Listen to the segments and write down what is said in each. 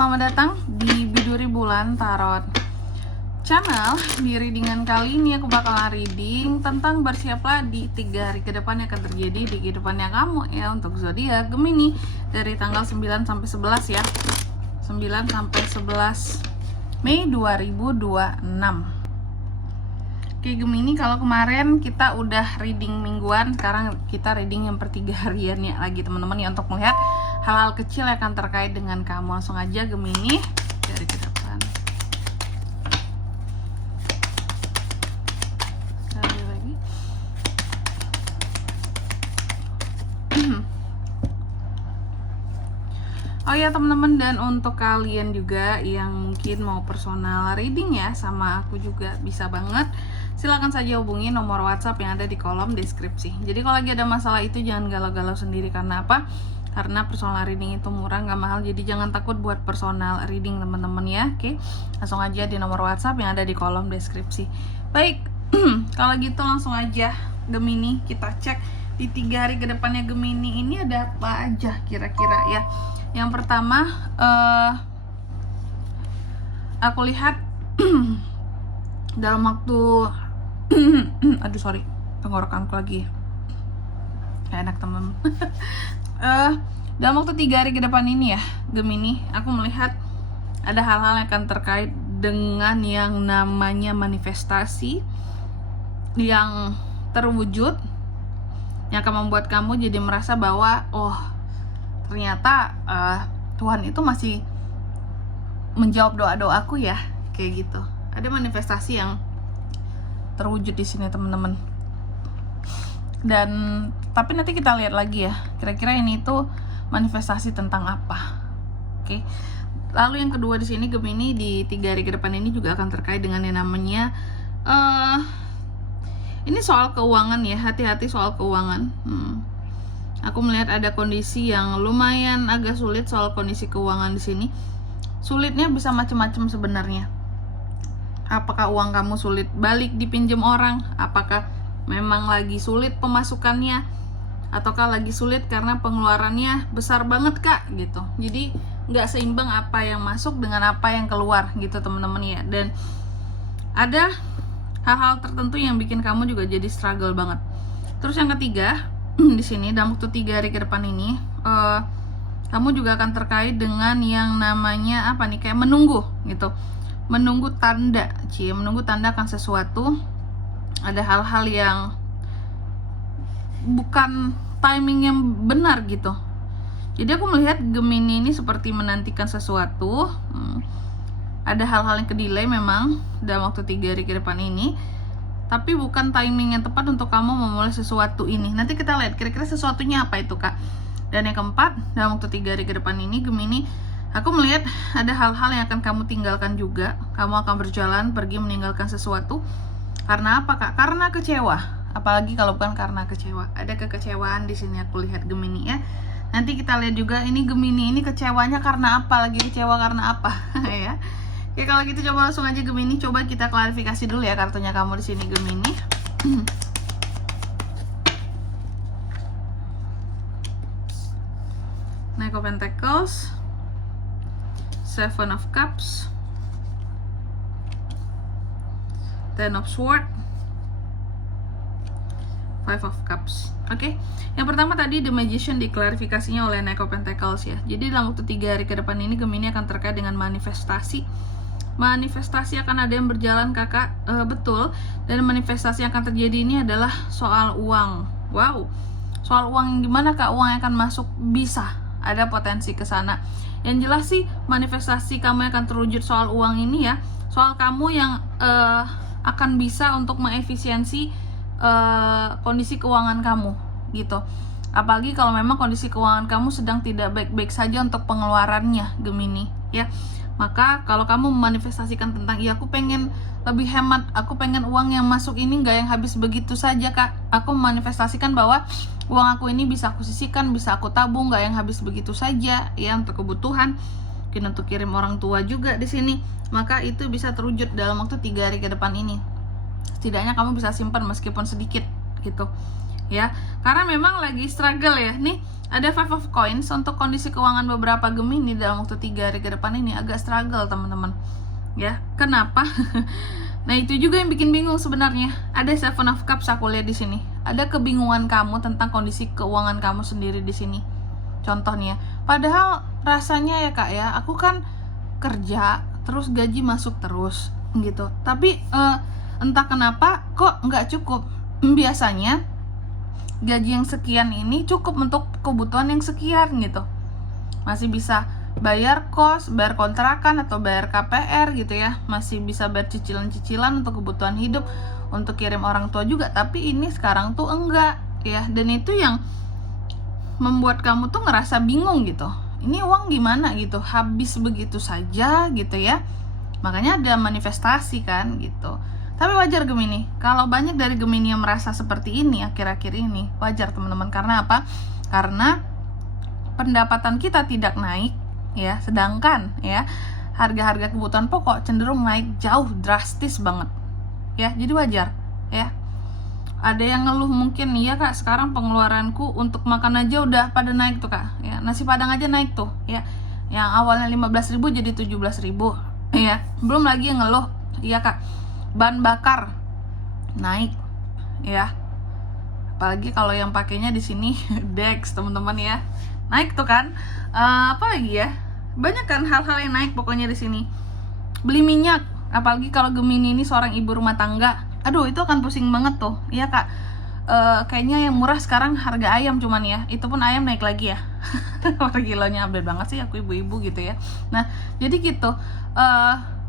Selamat datang di Biduri Bulan Tarot Channel. Di readingan kali ini aku bakalan reading tentang bersiaplah di 3 hari ke depan yang akan terjadi di kehidupannya kamu ya, untuk zodiak Gemini dari tanggal 9 sampai 11 ya. 9 sampai 11 Mei 2026. Oke Gemini, kalau kemarin kita udah reading mingguan, sekarang kita reading yang per 3 hariannya lagi teman-teman ya, untuk melihat hal-hal kecil yang akan terkait dengan kamu. Langsung aja Gemini dari ke depan. Sekali lagi. Oh ya teman-teman, dan untuk kalian juga yang mungkin mau personal reading ya sama aku juga bisa banget. Silakan saja hubungi nomor WhatsApp yang ada di kolom deskripsi. Jadi kalau lagi ada masalah itu jangan galau-galau sendiri. Karena apa? Karena personal reading itu murah, nggak mahal. Jadi jangan takut buat personal reading teman-teman ya. Oke, langsung aja di nomor WhatsApp yang ada di kolom deskripsi. Baik, kalau gitu langsung aja Gemini kita cek di 3 hari ke depannya Gemini ini ada apa aja kira-kira ya. Yang pertama, aku lihat dalam waktu aduh sorry, tenggorokanku lagi gak enak teman. Dalam waktu 3 hari ke depan ini ya Gemini, aku melihat ada hal-hal yang akan terkait dengan yang namanya manifestasi yang terwujud, yang akan membuat kamu jadi merasa bahwa oh ternyata Tuhan itu masih menjawab doa-doaku ya, kayak gitu. Ada manifestasi yang terwujud di sini teman-teman. Dan tapi nanti kita lihat lagi ya, kira-kira ini tuh manifestasi tentang apa. Oke. Lalu yang kedua di sini Gemini, di 3 hari ke depan ini juga akan terkait dengan yang namanya ini soal keuangan ya, hati-hati soal keuangan. Aku melihat ada kondisi yang lumayan agak sulit soal kondisi keuangan di sini. Sulitnya bisa macam-macam sebenarnya. Apakah uang kamu sulit balik dipinjam orang? Apakah memang lagi sulit pemasukannya? Ataukah lagi sulit karena pengeluarannya besar banget kak gitu. Jadi nggak seimbang apa yang masuk dengan apa yang keluar gitu teman-teman ya. Dan ada hal-hal tertentu yang bikin kamu juga jadi struggle banget. Terus yang ketiga di sini dalam waktu 3 hari ke depan ini kamu juga akan terkait dengan yang namanya apa nih, kayak menunggu gitu, menunggu tanda, menunggu tanda akan sesuatu. Ada hal-hal yang bukan timing yang benar gitu. Jadi aku melihat Gemini ini seperti menantikan sesuatu. Ada hal-hal yang kedelay memang dalam waktu 3 hari ke depan ini, tapi bukan timing yang tepat untuk kamu memulai sesuatu ini. Nanti kita lihat kira-kira sesuatunya apa itu kak. Dan yang keempat, dalam waktu 3 hari ke depan ini Gemini, aku melihat ada hal-hal yang akan kamu tinggalkan juga. Kamu akan berjalan pergi meninggalkan sesuatu. Karena apa kak? Karena kecewa. Apalagi kalau bukan karena kecewa. Ada kekecewaan di sini aku lihat Gemini ya. Nanti kita lihat juga ini Gemini ini kecewanya karena apa? Lagi kecewa karena apa? Ya. Oke, kalau gitu coba langsung aja Gemini, coba kita klarifikasi dulu ya kartunya kamu di sini Gemini. Knight of Pentacles, Seven of Cups, Ten of Swords, Five of Cups. Oke, yang pertama tadi The Magician diklarifikasinya oleh Knight of Pentacles ya. Jadi dalam waktu 3 hari ke depan ini Gemini akan terkait dengan manifestasi. Manifestasi akan ada yang berjalan kakak, betul. Dan manifestasi yang akan terjadi ini adalah soal uang. Wow, soal uang yang gimana kak? Uang yang akan masuk, bisa ada potensi ke sana. Yang jelas sih manifestasi kamu yang akan terwujud soal uang ini ya, soal kamu yang akan bisa untuk mengefisiensi kondisi keuangan kamu gitu. Apalagi kalau memang kondisi keuangan kamu sedang tidak baik-baik saja untuk pengeluarannya Gemini ya. Maka kalau kamu memanifestasikan tentang iya aku pengen lebih hemat, aku pengen uang yang masuk ini nggak yang habis begitu saja kak. Aku memanifestasikan bahwa uang aku ini bisa aku sisihkan, bisa aku tabung, nggak yang habis begitu saja ya, untuk kebutuhan, mungkin untuk kirim orang tua juga di sini. Maka itu bisa terwujud dalam waktu 3 hari ke depan ini. Setidaknya kamu bisa simpan meskipun sedikit gitu. ya. Karena memang lagi struggle ya. Nih, ada 5 of coins untuk kondisi keuangan beberapa Gemini dalam waktu 3 hari ke depan ini agak struggle, teman-teman. Ya, kenapa? Nah, itu juga yang bikin bingung sebenarnya. Ada 7 of Cups aku lihat di sini. Ada kebingungan kamu tentang kondisi keuangan kamu sendiri di sini. Contohnya, padahal rasanya ya Kak ya, aku kan kerja terus gaji masuk terus gitu. Tapi entah kenapa kok nggak cukup. Biasanya gaji yang sekian ini cukup untuk kebutuhan yang sekian gitu. Masih bisa bayar kos, bayar kontrakan atau bayar KPR gitu ya. Masih bisa bayar cicilan-cicilan untuk kebutuhan hidup, untuk kirim orang tua juga. Tapi ini sekarang tuh enggak ya. Dan itu yang membuat kamu tuh ngerasa bingung gitu. Ini uang gimana gitu, habis begitu saja gitu ya. Makanya ada manifestasi kan gitu. Tapi wajar Gemini, kalau banyak dari Gemini yang merasa seperti ini akhir-akhir ini, wajar teman-teman. Karena apa? Karena pendapatan kita tidak naik ya, sedangkan ya harga-harga kebutuhan pokok cenderung naik jauh, drastis banget ya. Jadi wajar ya. Ada yang ngeluh mungkin, iya Kak, sekarang pengeluaranku untuk makan aja udah pada naik tuh Kak ya. Nasi padang aja naik tuh ya, yang awalnya 15.000 jadi 17.000 ya. Belum lagi yang ngeluh, iya Kak, bahan bakar naik ya. Apalagi kalau yang pakainya di sini Dex teman-teman ya, naik tuh kan. Apa lagi ya, banyak kan hal-hal yang naik pokoknya di sini. Beli minyak, apalagi kalau Gemini ini seorang ibu rumah tangga, aduh itu akan pusing banget tuh, iya Kak. Kayaknya yang murah sekarang harga ayam cuman ya, itu pun ayam naik lagi ya. Per kilonya, update banget sih aku ibu-ibu gitu ya. Nah jadi gitu,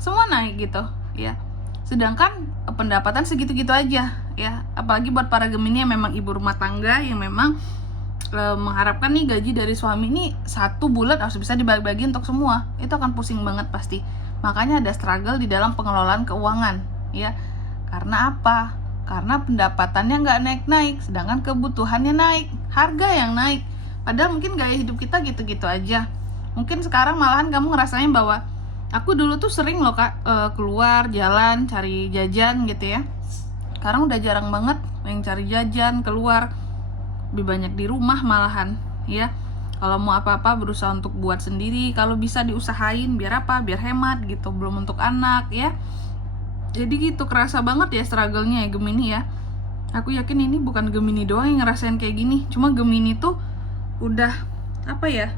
semua naik gitu ya. Sedangkan pendapatan segitu-gitu aja ya. Apalagi buat para Gemini yang memang ibu rumah tangga, yang memang mengharapkan nih gaji dari suami ini 1 bulan harus bisa dibagi-bagi untuk semua. Itu akan pusing banget pasti. Makanya ada struggle di dalam pengelolaan keuangan ya. Karena apa? Karena pendapatannya nggak naik-naik, sedangkan kebutuhannya naik, harga yang naik. Padahal mungkin gaya hidup kita gitu-gitu aja. Mungkin sekarang malahan kamu ngerasain bahwa aku dulu tuh sering loh Kak keluar jalan cari jajan gitu ya. Sekarang udah jarang banget yang cari jajan keluar, lebih banyak di rumah malahan ya. Kalau mau apa-apa berusaha untuk buat sendiri, kalau bisa diusahain biar apa? Biar hemat gitu, belum untuk anak ya. Jadi gitu, kerasa banget ya struggle-nya ya Gemini ya. Aku yakin ini bukan Gemini doang yang ngerasain kayak gini. Cuma Gemini tuh udah apa ya,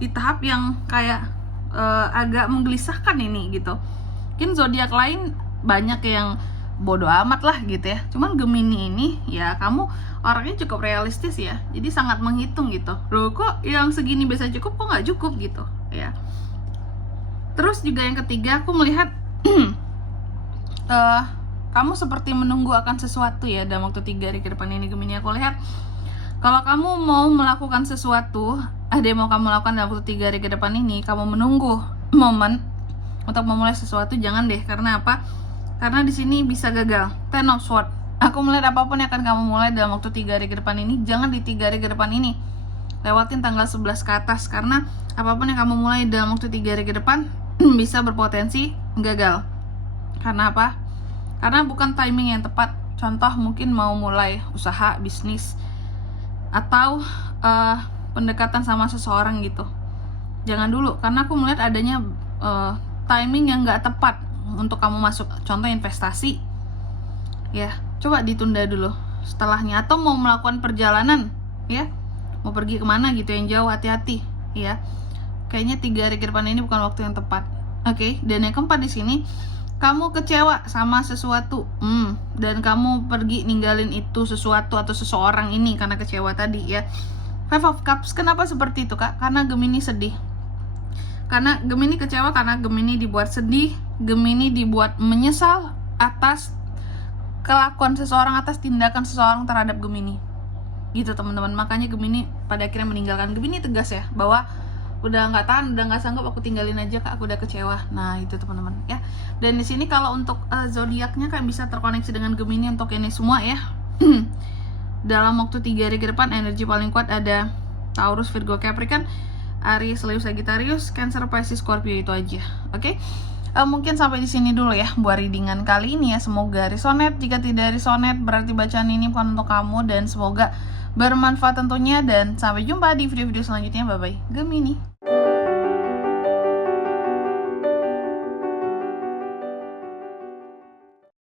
di tahap yang kayak agak menggelisahkan ini gitu. Mungkin zodiak lain banyak yang bodo amat lah gitu ya. Cuman Gemini ini ya, kamu orangnya cukup realistis ya. Jadi sangat menghitung gitu. Loh kok yang segini bisa cukup, kok nggak cukup gitu ya. Terus juga yang ketiga, aku melihat kamu seperti menunggu akan sesuatu ya dalam waktu 3 hari ke depan ini Gemini. Aku lihat kalau kamu mau melakukan sesuatu, ada yang mau kamu lakukan dalam waktu 3 hari ke depan ini, kamu menunggu momen untuk memulai sesuatu, jangan deh. Karena apa? Karena di sini bisa gagal. 10 of Swords. Aku melihat apapun yang akan kamu mulai dalam waktu 3 hari ke depan ini, jangan di 3 hari ke depan ini. Lewatin tanggal 11 ke atas, karena apapun yang kamu mulai dalam waktu 3 hari ke depan bisa berpotensi gagal. Karena apa? Karena bukan timing yang tepat. Contoh mungkin mau mulai usaha, bisnis, atau pendekatan sama seseorang gitu. Jangan dulu, karena aku melihat adanya timing yang gak tepat untuk kamu masuk. Contoh investasi ya, coba ditunda dulu setelahnya. Atau mau melakukan perjalanan ya, mau pergi kemana gitu yang jauh, hati-hati ya. Kayaknya 3 hari ke depan ini bukan waktu yang tepat. Oke. Dan yang keempat di sini, kamu kecewa sama sesuatu, dan kamu pergi ninggalin itu sesuatu atau seseorang ini karena kecewa tadi ya. 5 of Cups, kenapa seperti itu Kak? Karena Gemini sedih. Karena Gemini kecewa, karena Gemini dibuat sedih, Gemini dibuat menyesal atas kelakuan seseorang, atas tindakan seseorang terhadap Gemini. Gitu teman-teman. Makanya Gemini pada akhirnya meninggalkan. Gemini tegas ya, bahwa udah nggak tahan, udah nggak sanggup, aku tinggalin aja Kak, aku udah kecewa. Nah itu teman-teman ya. Dan di sini kalau untuk zodiaknya kan bisa terkoneksi dengan Gemini untuk ini semua ya. Dalam waktu 3 hari ke depan energi paling kuat ada Taurus, Virgo, Capricorn, Aries, Leo, Sagittarius, Cancer, Pisces, Scorpio, itu aja. Oke. Mungkin sampai di sini dulu ya buat readingan kali ini ya. Semoga resonate. Jika tidak resonate berarti bacaan ini bukan untuk kamu, dan semoga bermanfaat tentunya, dan sampai jumpa di video-video selanjutnya. Bye bye Gemini.